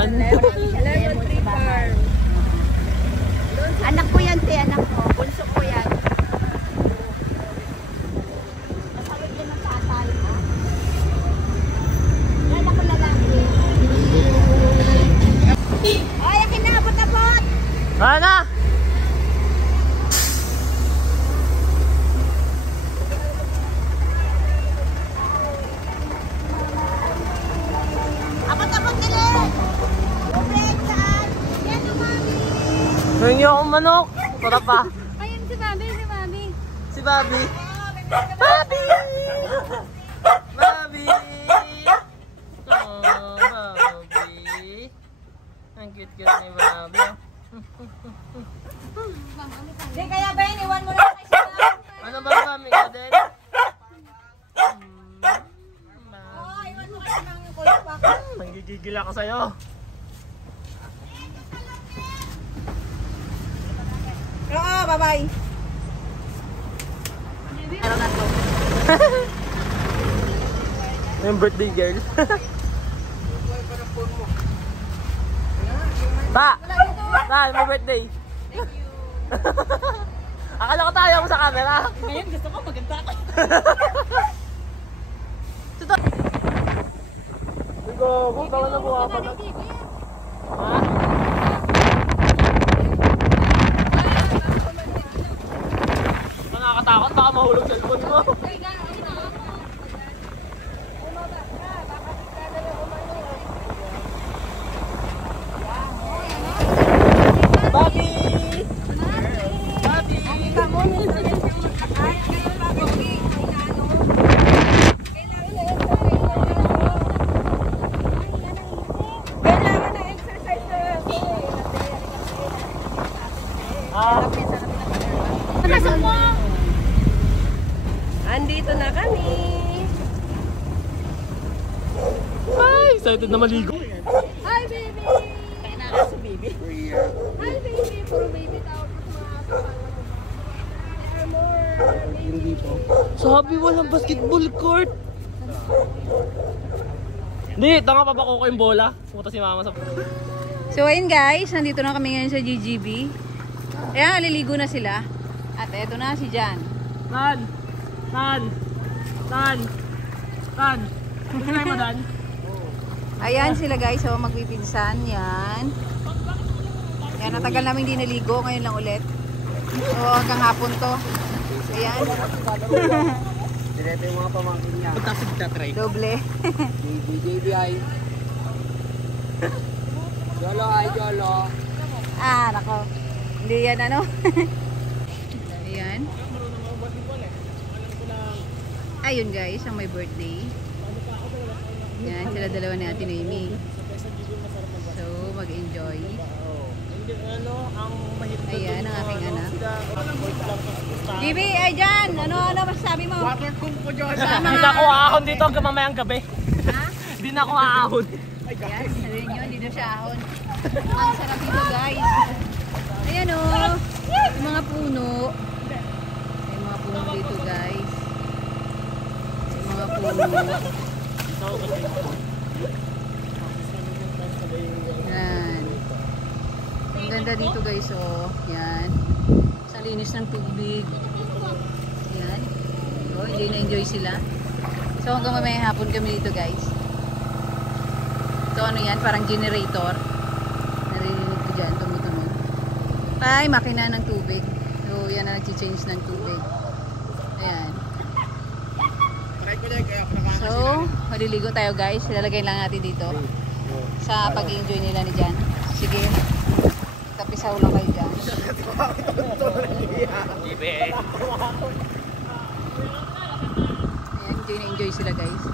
naman. Lemon tree farm. Anak ko yan, te. Anak ko. Bunso ko yan. Masalit yan ang tatay. Yan ako lalaki. Ay, akin na. Abot-abot. Ana! Abot-abot nila. Ubek, saan? Yan ang mami. Nangyay akong manok. Para pa. Ayun si mami, si mami. Si Bobby. Bobby! Bobby! Oh, Bobby. Ang cute-cute ni Bobby. Di kaya ba yun, iwan mo na kay Sina. Ano ba Mami ka din? Oo, iwan mo kay Sina yung cold pack. Nanggigigil ako sa'yo. Oo, bye-bye. Ano na to? Yung birthday girl. Pa! Pa, may birthday. Thank you. Akala ko tayo mo sa camera. Ngayon gusto ko maganda ka. Sigo, kung tawa na buha pa na. Ha? Nakakatakot, baka mahulog sa cellphone mo. Bobby! Bobby! Kailangan na exercise na. Andito na kami. Ay, excited na maligo. Hi, baby! Kaya na si baby. Hi, baby! Puro baby tawag ko sa mga aso. There are more baby. Sabi walang basketball court. Hindi, tanga pa ba ko yung bola? Pumunta si mama sa... So ayun guys, nandito na kami ngayon sa GGB. Ayan, naliligo na sila. At eto na si Jan. Tan! Tan! Tan! Tan! Kaya mo, Dan? Ayan sila guys, so magpipinsan. Yan. Yan, natagal namin di naligo. Ngayon lang ulit. So hanggang hapon to. Ayan. Direto yung mga pamangkin niya. Pagkasig na try. Doble. JBI. Jolo ay Jolo. Ah, nako. Hindi yan ano. Ayan. Ayun guys, ang may birthday. Yan, sila dalawa ni Ate Noemi. So, mag-enjoy. Ayan, ang aking anak. GB, ay dyan! Ano masasabi mo? Water kung po Jolo. Hindi na ako aahon dito hanggang mamayang gabi. Ha? Hindi na ako aahon. Ayan, sabihin nyo, hindi na siya ahon. Ang sarap dito guys. Ayan o, yung mga puno. Yung mga puno dito guys. Yung mga puno. Yan. Ang ganda dito guys oh. Yan. Sa linis ng tubig. Yan. So, enjoy na enjoy sila. So hanggang mamaya hapon kami dito guys. So ano yan? Parang generator. Narinig ko dyan. Tumutunog. Ay, makina ng tubig. So yan na nag-change ng tubig. Ayan. So, maliligo tayo guys. Ilalagay lang natin dito. Sa pag-enjoy nila ni Jan. Sige. Tapisaw lang kayo dyan. Ayan, enjoy na enjoy sila guys.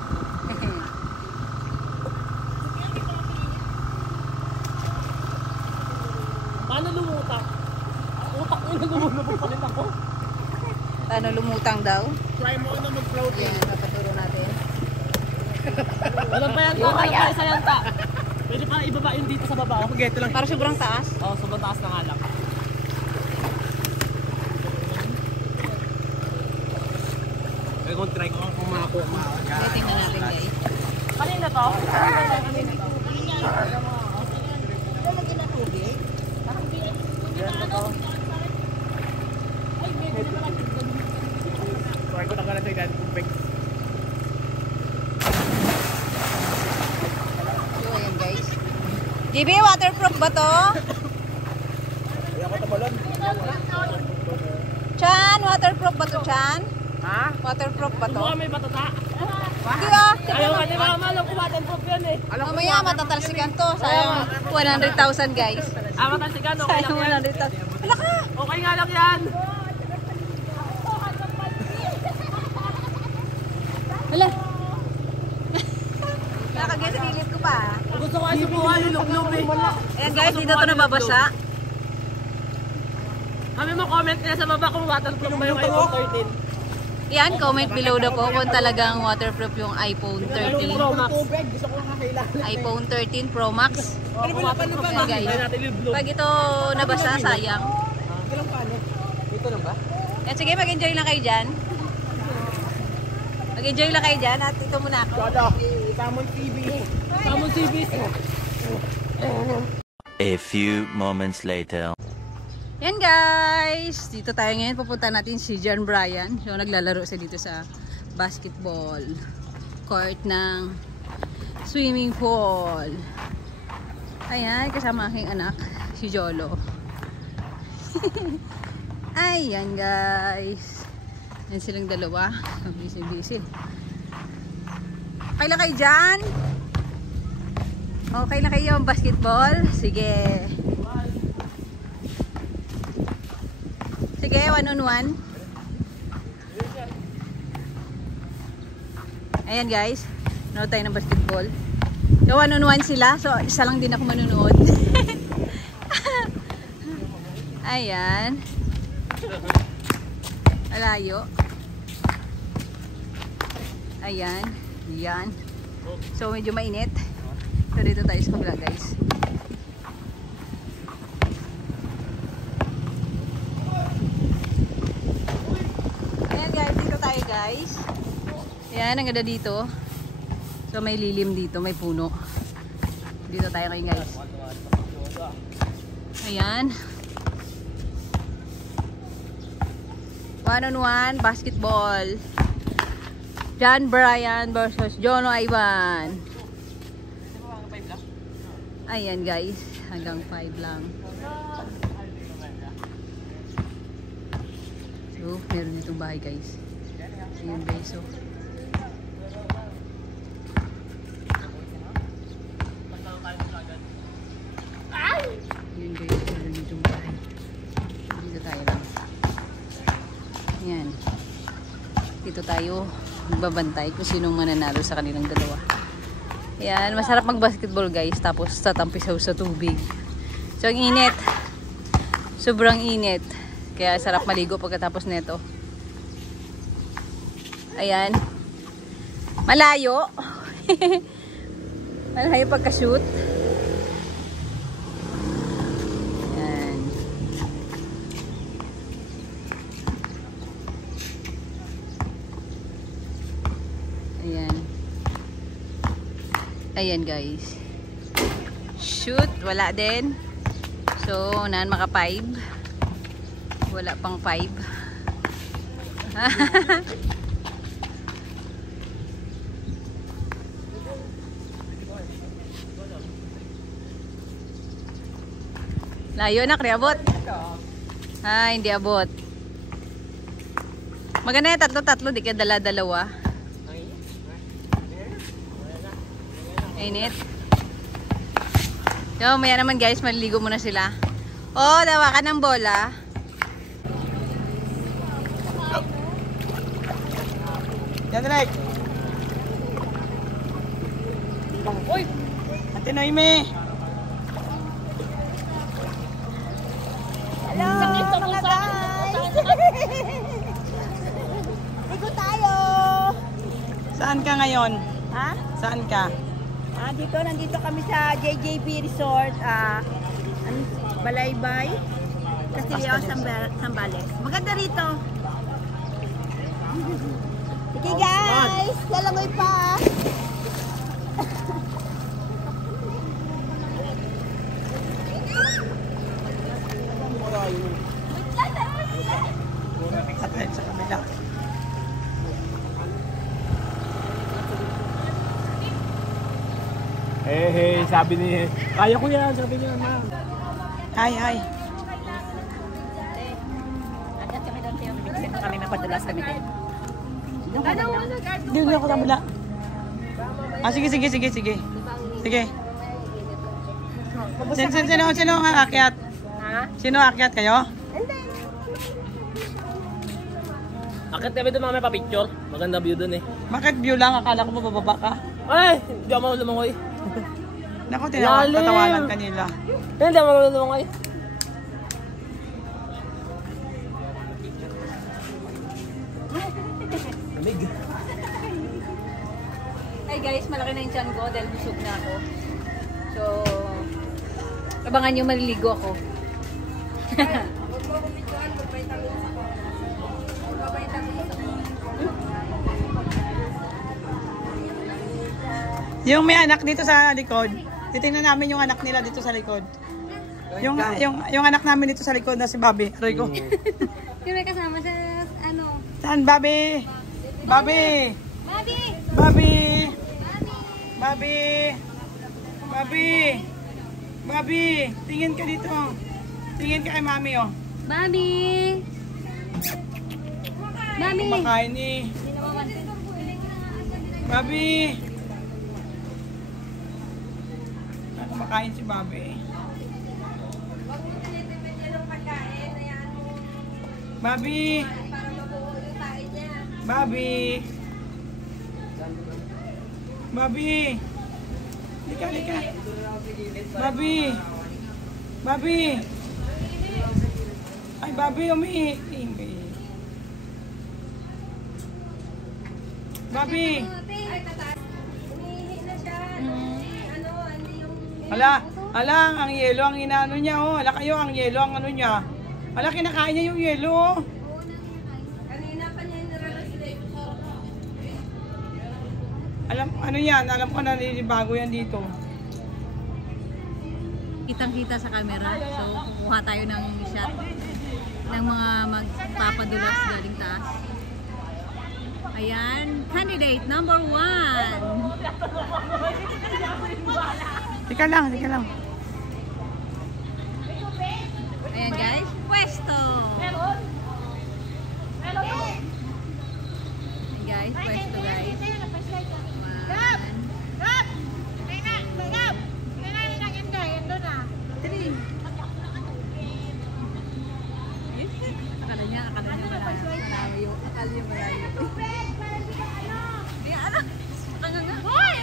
Paano lumutang? Utak mo na lumulubog pa rin ako. Ano, lumutang daw? Try mo na mag-floating. Ayan, papaturo natin. Walang pa yan, walang pa isa yan ta. Pwede pa ibaba yun dito sa baba. Okay, ito lang. Para sobrang taas. Oo, sobrang taas na nga lang. Kaya kung try ko kung makakuha. Okay, tingnan natin guys. Kanina to? Sorry ko na ka na sa ilan. Perfect. So, ayan guys. JB, waterproof ba to? Ayan ko tabalon. Chan, waterproof ba to, Chan? Ha? Waterproof ba to? Mukha may batata. Hindi ah. Ayaw ka ni mama, alam ko waterproof yan eh. Mamaya matatalsikan to. Sayang 100,000 guys. Matalsikan, okay lang Sayang yan. 100,000. Wala ka! Okay nga lang yan. Wala. Nakagay sa gilid ko pa. Gusto ko ay subuhan yung lublub eh. Ayan guys, dito to nababasa. Kami mo comment nila sa baba kung waterproof ba yung iPhone 13. Yan, comment below daw po kung talagang waterproof yung iPhone 13. Pro Max. Tubig. Gusto ko kakailangan. iPhone 13 Pro Max. Waterproof Ayan yan. guys. Kaya natin yung blue. Pag ito nabasa, sayang. Ito lang paano? Dito lang ba? Yan, sige, mag-enjoy lang kayo dyan. Mag-enjoy lang kayo dyan at ito muna ako. Lolo. Samon TV. Samon TV. A few moments later. Yan guys, dito tayo ngayon. Pupunta natin si John Brian. So naglalaro siya dito sa basketball court ng swimming pool. Ayan, kasama aking anak, si Jolo. Ayan guys. Yan silang dalawa. Busy. Okay lang kayo dyan? Okay lang kayo ang basketball? Sige. Sige, 1-on-1. Ayan guys, nanood tayo ng basketball. So 1-on-1 sila, so isa lang din ako manunood. Ayan. Malayo. Ayan. Yan. So medyo mainit. So dito tayo sa kabila guys. Guys. Ayan, ang ganda dito. So may lilim dito, may puno. Dito tayo ngayon guys. Ayan. 1-on-1 basketball. John Brian versus Jono Ivan. Ayan guys, hanggang 5 lang. So, meron ditong bahay guys. Ayan guys, so ayan guys, meron ditong bahay. Dito tayo lang. Ayan. Dito tayo magbabantay kung sinong mananalo sa kanilang dalawa. Ayan, masarap mag-basketball guys. Tapos tatampisaw sa tubig. So, ang init. Sobrang init. Kaya sarap maligo pagkatapos neto. Ayan. Malayo. Malayo pagka-shoot. Ayan. Ayan. Ayan guys. Shoot. Wala din. So, naan maka 5. Wala pang 5. Layo na, kriabot. Ah, hindi abot. Maganda yung tatlo-tatlo, di kaya dala-dalawa. Init. So, maya naman guys, maliligo muna sila. Oh, dawa ka ng bola. Yan, Direk. Uy! Ate Noime! Hello mga guys! Ligo tayo! Saan ka ngayon? Ha? Saan ka? Nandito kami sa JJP Resort, Balaybay, Castillo, Zambales. Maganda rito. Sige guys, lalangoy pa. sabi ni... Kaya ko yan, sabi niya, ma'am. Hi, hi. Agad kami doon tayo. Bigyan kami mapadulas kami din. Hindi ako kabila. Ah, sige. Sige. Sino ang aakyat? Ha? Sino aakyat kayo? Akit kami doon mamaya pa-picture. Maganda view doon eh. Bakit view lang? Akala ko mababa ka. Ay, hindi ako lumangoy. Naku, Lalim. tatawanan kanila. Hindi ako lumangoy. Lamig. Ay guys, malaki na yung tiyan ko dahil busog na ako. So, abangan nyo maliligo ako. Yung may anak dito sa likod. Titingnan namin yung anak nila dito sa likod. Yung anak namin dito sa likod na si Bobby. Aray ko. Yung may kasama sa ano? Saan, Bobby? Bobby! Bobby! Bobby! Bobby! Bobby! Bobby! Tingin ka dito. Tingin ka kay Mami, oh. Bobby! Bobby! Kumakain ni. Bobby! Kumakain si Bobby. Bobby! Bobby! Bobby! Lika. Bobby! Bobby! Ay, Bobby, umiingay. Bobby! Ala, ang yelo ang inaano niya, oh. Ala kayo, ang yelo ang ano niya. Ala, kinakain niya yung yelo, oh. Alam, ano yan? Alam ko na nilibago yan dito. Kitang-kita sa camera. So, kukuha tayo ng shot ng mga magpapadulas galing taas. Ayan, candidate number 1. Tika lang. Ayan guys, pwesto. Ayan guys, pwesto guys. Akala niya malayo. Di ano? Ang nga. Hoy!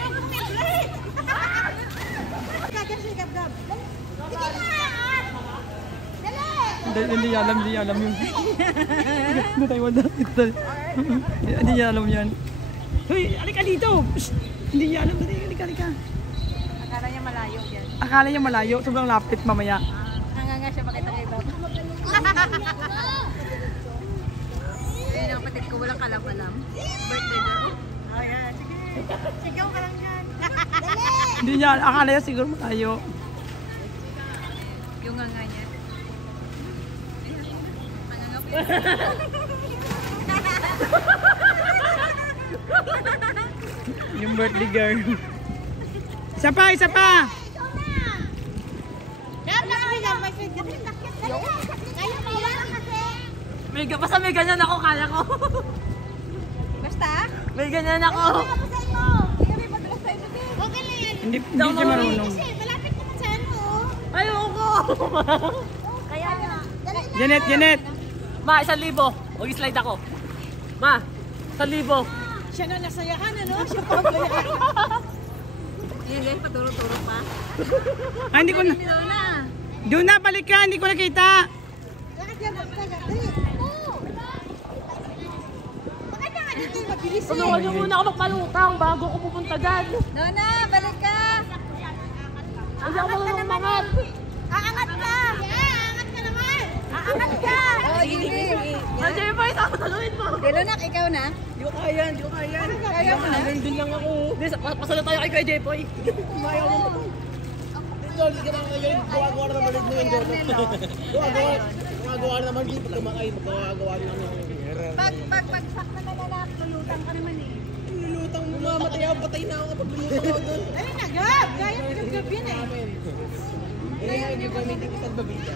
Hindi niya alam yun. Hindi tayo wala. Hindi niya alam yan. Hoy, alika dito! Psst! Hindi niya alam. Alika. Akala niya malayo yan. Akala niya malayo. Sobrang lapit mamaya. Hanga siya makita kay Baba. Ayun ang kapatid ko, walang kalapalam. Birthday na. Oh, yeah. Sige. Sigaw ka lang yan. Hindi niya, akala niya siguro malayo. Yung nga niya. Hanga po. Yung birthday girl. Isa pa! May ganyan ako, kaya ko. Basta? May ganyan ako. Hindi siya marunong. Ayoko. Janet! Ma, 1,000. Mag-slide ako. Ma, 1,000. Siya na nasayahan, ano? Siya pa nasayahan. Ayan guys, paturo-turo pa. Ah, hindi ko na. Doon na, balik ka. Hindi ko nakita. Bakit yan? Dali. Bakit nga dito yung mabilis eh? Tulungan niyo muna ako magpalutang bago ako pupunta dyan. Nona, balik ka! Hindi ako marunong mangat. Aangat ka! Aangat ka naman! Aangat ka! Oh, sige. Nandiyan pa isa, taluin mo. Delonak, ikaw na? Di ko kaya. Kaya mo na? Nandun lang ako. Hindi, pasala tayo kay Kuya Jepoy. Kumayaw mo. Hindi ka lang ngayon. Gawa-gawa na naman ulit mo yung Jordan. Gawa-gawa na naman dito. Magawa na naman. Pag-sak na nalalak, lulutang ka naman eh. Lulutang mo, mamatay ako. Mamatay na ako kapag lumuto ko doon. Ay, nagab! Gaya nagab yun eh. Kaya hindi gamitin ko sa babita.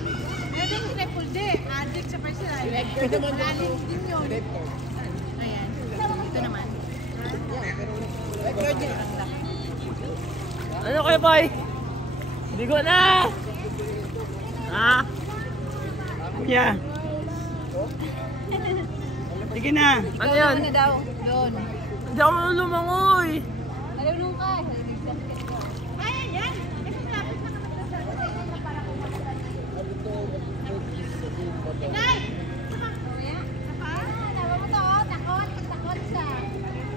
Ano yung triple D? Addict sa personal. Red card naman Addict dito. din yun. Red card. Ayan. Ito naman. Red card yun. Ano kayo, boy? Hindi ko na! Ha? Yeah. Sige na. Ano yan? Ano daw? Doon. Hindi ako lumangoy. Malulong ka. Ay, yan! Kasi malapit na kami sa Inay! Takot siya.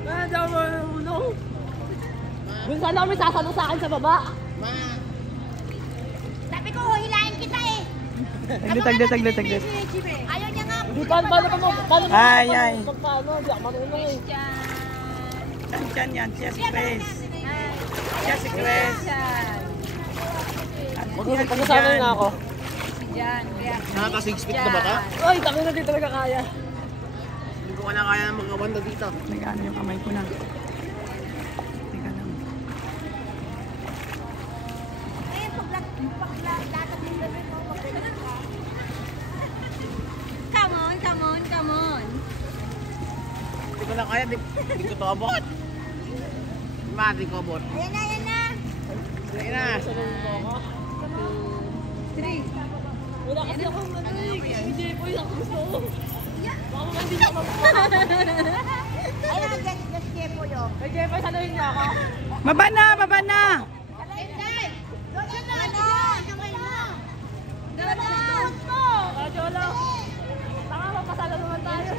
Hindi ako marunong. Doon sana kami sasalo sa akin sa baba. Ma! Sabi ko, hilahin kita eh. Taglit. Ayaw niya nga. Di paano paano? Ay. Paano? Hindi ako marunong eh. Yan. Siya si Chris. Pag-usapan na ako. Si Jan. Kaya. Nakaka 6 feet na ba ka? Ay, takin na di talaga kaya. Hindi ko na kaya ng mga banda dito. Nag-ano yung kamay ko na. Teka lang. Eh, paglatag yung gabi mo, paglatag ka. Come on. Hindi ko na kaya. Hindi ko to abot. Ma, hindi ko abot. Ayan na. Ayun na. Wala kasi ako hindi po yung gusto ko. Baka hindi niya ako mabuha. Ayan, just kepo yun. Kay Jeffrey, saluhin niya ako. Baba na. Inay! Doon ka na! Kamay mo! Doon mo! Jolo. Tama, magpasalo naman tayo.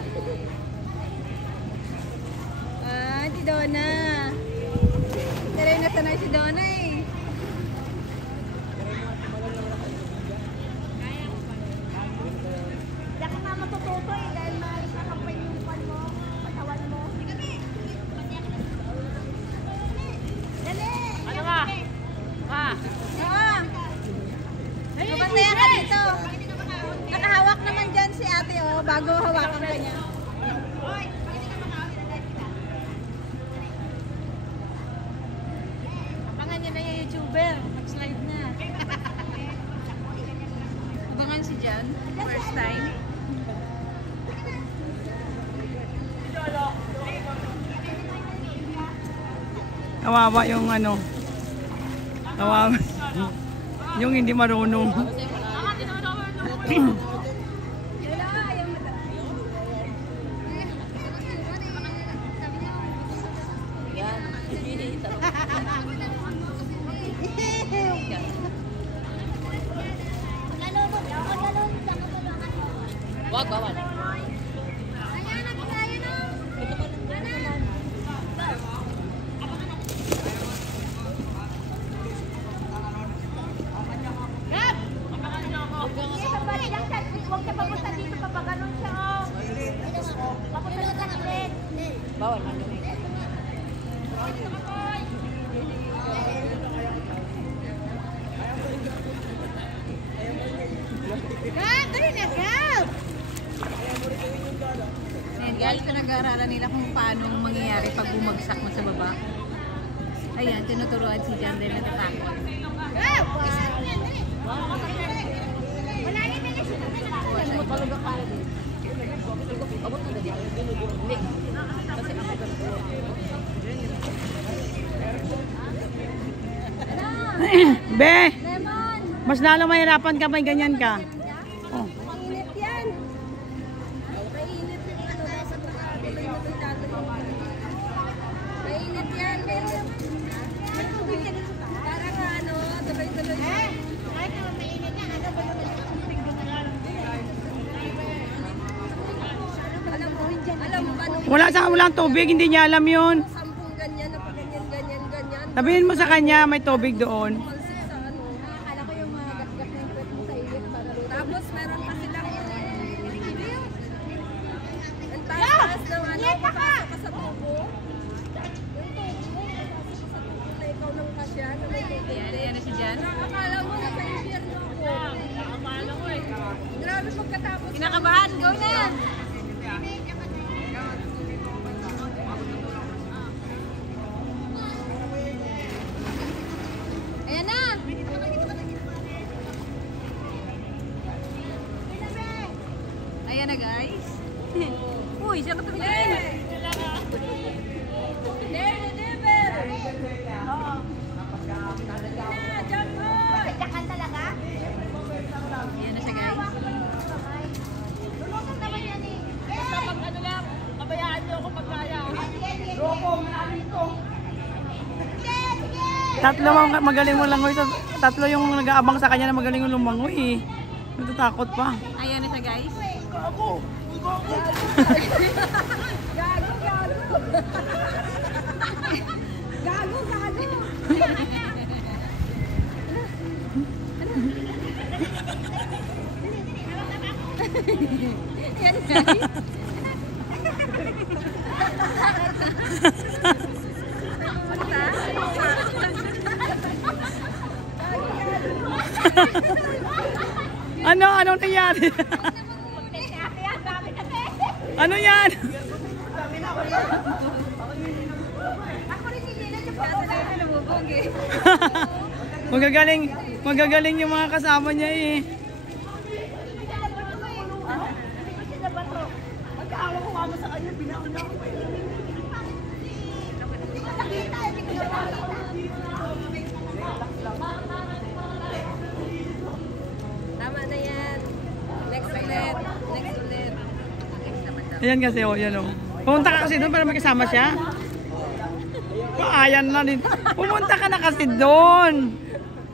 Si Donna. Sanay na sanay si Donna eh. Hindi ka nga matututo eh, dahil maalis na kampay yung pan mo, patawan mo. Dali! Ano ka? Ha? Magpantaya ka dito. Nakahawak naman dyan si ate bago hawakan ka niya. Abangan niya na yung YouTuber. Nag-slide na. Abangan si Jan. First time. Kawawa yung ano. Kawawa. Yung hindi marunong. Wag, bawal. Huwag ka papunta dito pa pa ganun siya, oh. Papunta sa gilid. Bawal. Gab! Dali na, Gab! Galing ka nag-aaralan nila kung paano mangyayari pag bumagsak mo sa baba. Ayan, tinuturuan si Jan din natatakot. Gab! Wala na nila siya. Be! Mas lalo mahirapan ka may ganyan ka. Oh. Mainit yan. Mainit yan. Mainit yan. Parang ano, tuloy-tuloy. Kahit naman mainit yan, ano ba naman yung tubig dumagal? Alam mo ba nung Walang tubig, hindi niya alam yun. 10 ganyan na pa ganyan. Sabihin mo sa kanya may tubig doon. Pansit sa ano. Akala ko yung mga gat-gat na yung pwede mo sa ilit para luto. Tapos meron pa silang ang taas ng ano, papasok ka sa tubo. Yung tubo, papasok ka sa tubo na ikaw ng kasya na may tubig. Ayan na si Jan. Akala mo na sa impyerno ako. Akala ko eh. Grabe pagkatapos. Kinakabahan, go na! Diyan ka tumingin. Yakan talaga? Ayan na siya guys. Lulukan naman yan eh. Basta pag ano lang, kabayaan niyo ako pag kaya. Tatlo magaling mo langoy. Tatlo yung nag-aabang sa kanya na magaling yung lumangoy eh. Natatakot pa. Ayan na siya guys. Gago, gago. Gago. Ayan guys. Ano? Anong nangyari? Ano yan? Ako rin si Lina, yung Lumubog eh. Magagaling yung mga kasama niya eh. Magkaawa ko kamo sa kanya, binauna ko. Tama na yan. Next ulit. Next ulit. Ayan kasi oh, yan oh. Pumunta ka kasi doon para may kasama siya. Ayan na din. Pumunta ka na kasi doon.